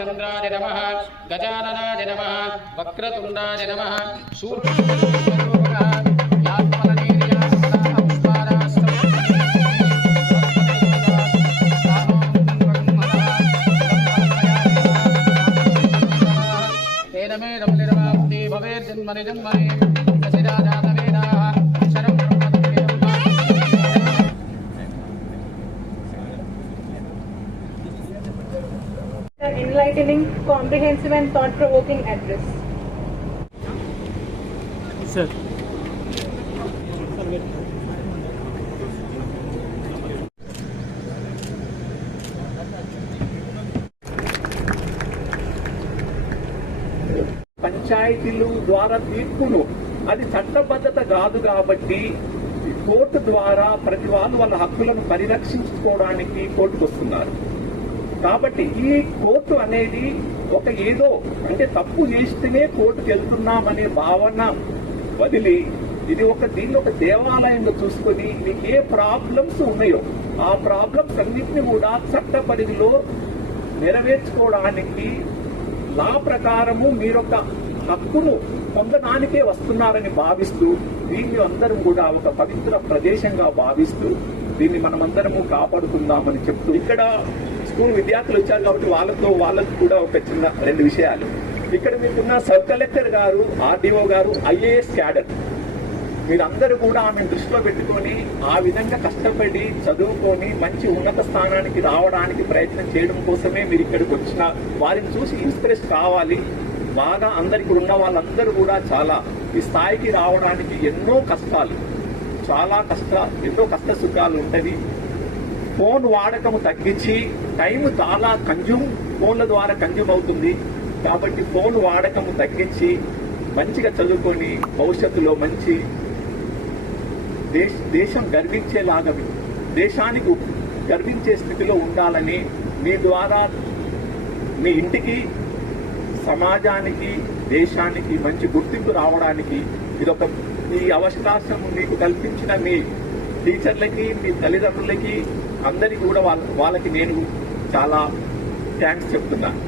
रामचंद्राय नमः गजाननाय नमः वक्रतुंडाय नमः enlightening, comprehensive and thought-provoking address. Sir. పంచాయతీలు ద్వారా తీర్పును అది చట్టబద్ధత కాదు కాబట్టి కోర్టు ద్వారా ప్రతి వాళ్ళ హక్కులను పరిరక్షించుకోవడానికి కోర్టుకు వస్తున్నారు. కాబట్టి ఈ కోర్టు అనేది ఒక ఏదో అంటే తప్పు చేస్తేనే కోర్టుకు వెళ్తున్నామనే భావన వదిలి ఇది దీన్ని ఒక దేవాలయంలో చూసుకొని మీకు ఏ ప్రాబ్లమ్స్ ఉన్నాయో ఆ ప్రాబ్లమ్స్ అన్నింటినీ కూడా చట్ట పరిధిలో నెరవేర్చుకోవడానికి లా ప్రకారము మీరొక హక్కును పొందడానికే వస్తున్నారని భావిస్తూ దీన్ని అందరం కూడా ఒక పవిత్ర ప్రదేశంగా భావిస్తూ దీన్ని మనమందరము కాపాడుకుందామని చెప్తూ ఇక్కడ స్కూల్ విద్యార్థులు వచ్చారు కాబట్టి వాళ్ళకు కూడా ఒక చిన్న రెండు విషయాలు. ఇక్కడ మీకున్న సబ్ కలెక్టర్ గారు, ఆర్డీఓ గారు ఐఏఎస్ క్యాడర్, మీరందరూ కూడా ఆమెను దృష్టిలో పెట్టుకొని ఆ విధంగా కష్టపడి చదువుకొని మంచి ఉన్నత స్థానానికి రావడానికి ప్రయత్నం చేయడం కోసమే మీరు ఇక్కడికి వచ్చిన వారిని చూసి ఇన్స్పిరేషన్ కావాలి. బాగా అందరికి ఉన్న వాళ్ళందరూ కూడా చాలా ఈ స్థాయికి రావడానికి ఎన్నో కష్టాలు, ఎన్నో కష్ట సుఖాలు ఉంటుంది. ఫోన్ వాడకము తగ్గించి టైం చాలా ఫోన్ల ద్వారా కన్జ్యూమ్ అవుతుంది కాబట్టి ఫోన్ వాడకము తగ్గించి మంచిగా చదువుకొని భవిష్యత్తులో మంచి దేశం గర్వించేలాగా దేశానికి గర్వించే స్థితిలో ఉండాలని మీ ద్వారా మీ ఇంటికి, సమాజానికి, దేశానికి మంచి గుర్తింపు రావడానికి ఈ అవకాశం మీకు కల్పించిన మీ టీచర్లకి, మీ తల్లిదండ్రులకి అందరికీ కూడా వాళ్ళకి నేను చాలా థ్యాంక్స్ చెప్తున్నాను.